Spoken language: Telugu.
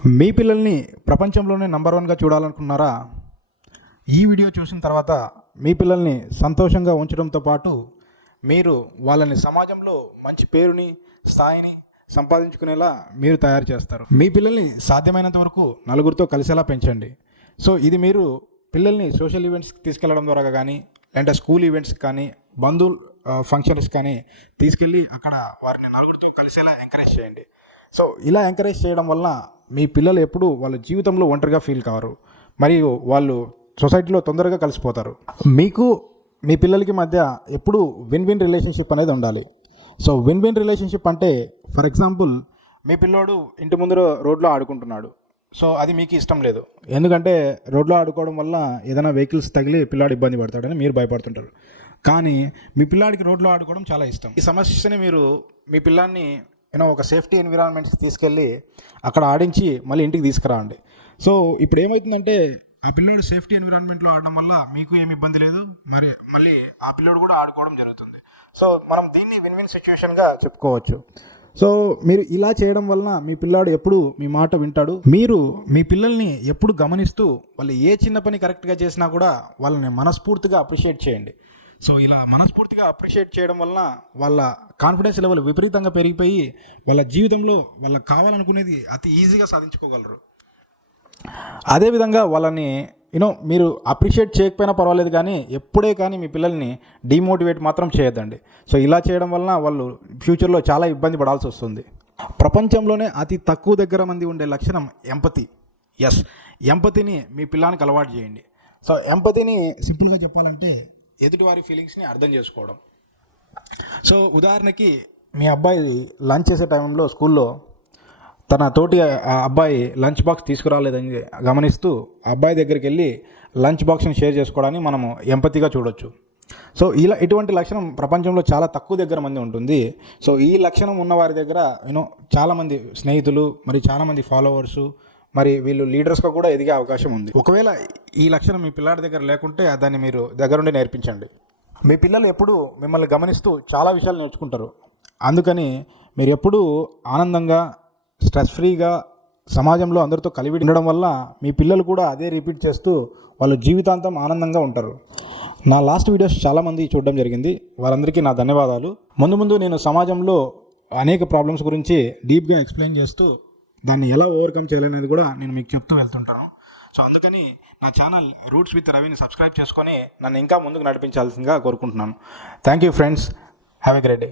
మీ పిల్లల్ని ప్రపంచంలోనే నంబర్ వన్గా చూడాలనుకున్నారా? ఈ వీడియో చూసిన తర్వాత మీ పిల్లల్ని సంతోషంగా ఉంచడంతో పాటు మీరు వాళ్ళని సమాజంలో మంచి పేరుని, స్థాయిని సంపాదించుకునేలా మీరు తయారు చేస్తారు. మీ పిల్లల్ని సాధ్యమైనంత వరకు నలుగురితో కలిసేలా పెంచండి. సో ఇది మీరు పిల్లల్ని సోషల్ ఈవెంట్స్కి తీసుకెళ్లడం ద్వారా కానీ, లేదంటే స్కూల్ ఈవెంట్స్కి కానీ, బంధువులు ఫంక్షన్స్ కానీ తీసుకెళ్ళి అక్కడ వారిని నలుగురితో కలిసేలా ఎంకరేజ్ చేయండి. సో ఇలా ఎంకరేజ్ చేయడం వల్ల మీ పిల్లలు ఎప్పుడు వాళ్ళ జీవితంలో ఒంటరిగా ఫీల్ కావరు, మరియు వాళ్ళు సొసైటీలో తొందరగా కలిసిపోతారు. మీకు మీ పిల్లలకి మధ్య ఎప్పుడు విన్ విన్ రిలేషన్షిప్ అనేది ఉండాలి. సో విన్ విన్ రిలేషన్షిప్ అంటే, ఫర్ ఎగ్జాంపుల్, మీ పిల్లోడు ఇంటి ముందర రోడ్లో ఆడుకుంటున్నాడు. సో అది మీకు ఇష్టం లేదు, ఎందుకంటే రోడ్లో ఆడుకోవడం వల్ల ఏదైనా వెహికల్స్ తగిలి పిల్లాడు ఇబ్బంది పడతాడని మీరు భయపడుతుంటారు. కానీ మీ పిల్లాడికి రోడ్లో ఆడుకోవడం చాలా ఇష్టం. ఈ సమస్యని మీరు మీ పిల్లాన్ని ఒక సేఫ్టీ ఎన్విరాన్మెంట్స్కి తీసుకెళ్ళి అక్కడ ఆడించి మళ్ళీ ఇంటికి తీసుకురాండి. సో ఇప్పుడు ఏమవుతుందంటే, ఆ పిల్లోడు సేఫ్టీ ఎన్విరాన్మెంట్లో ఆడడం వల్ల మీకు ఏమి ఇబ్బంది లేదు, మళ్ళీ ఆ పిల్లోడు కూడా ఆడుకోవడం జరుగుతుంది. సో మనం దీన్ని విన్ విన్ సిచ్యువేషన్గా చెప్పుకోవచ్చు. సో మీరు ఇలా చేయడం వలన మీ పిల్లాడు ఎప్పుడు మీ మాట వింటాడు. మీరు మీ పిల్లల్ని ఎప్పుడు గమనిస్తూ వాళ్ళు ఏ చిన్న పని కరెక్ట్గా చేసినా కూడా వాళ్ళని మనస్ఫూర్తిగా అప్రిషియేట్ చేయండి. సో ఇలా మనస్ఫూర్తిగా అప్రిషియేట్ చేయడం వలన వాళ్ళ కాన్ఫిడెన్స్ లెవెల్ విపరీతంగా పెరిగిపోయి వాళ్ళ జీవితంలో వాళ్ళకి కావాలనుకునేది అతి ఈజీగా సాధించుకోగలరు. అదేవిధంగా వాళ్ళని మీరు అప్రిషియేట్ చేయకపోయినా పర్వాలేదు, కానీ ఎప్పుడే కానీ మీ పిల్లల్ని డిమోటివేట్ మాత్రం చేయొద్దండి. సో ఇలా చేయడం వలన వాళ్ళు ఫ్యూచర్లో చాలా ఇబ్బంది పడాల్సి వస్తుంది. ప్రపంచంలోనే అతి తక్కువ దగ్గర మంది ఉండే లక్షణం ఎంపతి. ఎంపతిని మీ పిల్లానికి అలవాటు చేయండి. సో ఎంపతిని సింపుల్గా చెప్పాలంటే ఎదుటివారి ఫీలింగ్స్ని అర్థం చేసుకోవడం. సో ఉదాహరణకి, మీ అబ్బాయి లంచ్ చేసే టైంలో స్కూల్లో తన తోటి అబ్బాయి లంచ్ బాక్స్ తీసుకురాలేదని గమనిస్తూ అబ్బాయి దగ్గరికి వెళ్ళి లంచ్ బాక్స్ని షేర్ చేసుకోవడాన్ని మనము ఎంపతిగా చూడొచ్చు. సో ఇటువంటి లక్షణం ప్రపంచంలో చాలా తక్కువ దగ్గర మంది ఉంటుంది. సో ఈ లక్షణం ఉన్న వారి దగ్గర చాలామంది స్నేహితులు, మరి చాలామంది ఫాలోవర్సు, మరి వీళ్ళు లీడర్స్గా కూడా ఎదిగే అవకాశం ఉంది. ఒకవేళ ఈ లక్షణం మీ పిల్లాడి దగ్గర లేకుంటే దాన్ని మీరు దగ్గరుండి నేర్పించండి. మీ పిల్లలు ఎప్పుడు మిమ్మల్ని గమనిస్తూ చాలా విషయాలు నేర్చుకుంటారు. అందుకని మీరు ఎప్పుడూ ఆనందంగా, స్ట్రెస్ ఫ్రీగా సమాజంలో అందరితో కలిసి ఉండడం వల్ల మీ పిల్లలు కూడా అదే రిపీట్ చేస్తూ వాళ్ళు జీవితాంతం ఆనందంగా ఉంటారు. నా లాస్ట్ వీడియోస్ చాలామంది చూడడం జరిగింది, వారందరికీ నా ధన్యవాదాలు. ముందు నేను సమాజంలో అనేక ప్రాబ్లమ్స్ గురించి డీప్గా ఎక్స్ప్లెయిన్ చేస్తూ దాన్ని ఎలా ఓవర్కమ్ చేయాలనేది కూడా నేను మీకు చెప్తూ వెళ్తుంటాను. సో అందుకని నా ఛానల్ రూట్స్ విత్ రవిని సబ్స్క్రైబ్ చేసుకొని నన్ను ఇంకా ముందుకు నడిపించాల్సిందిగా కోరుకుంటున్నాను. Thank you friends, have a great day.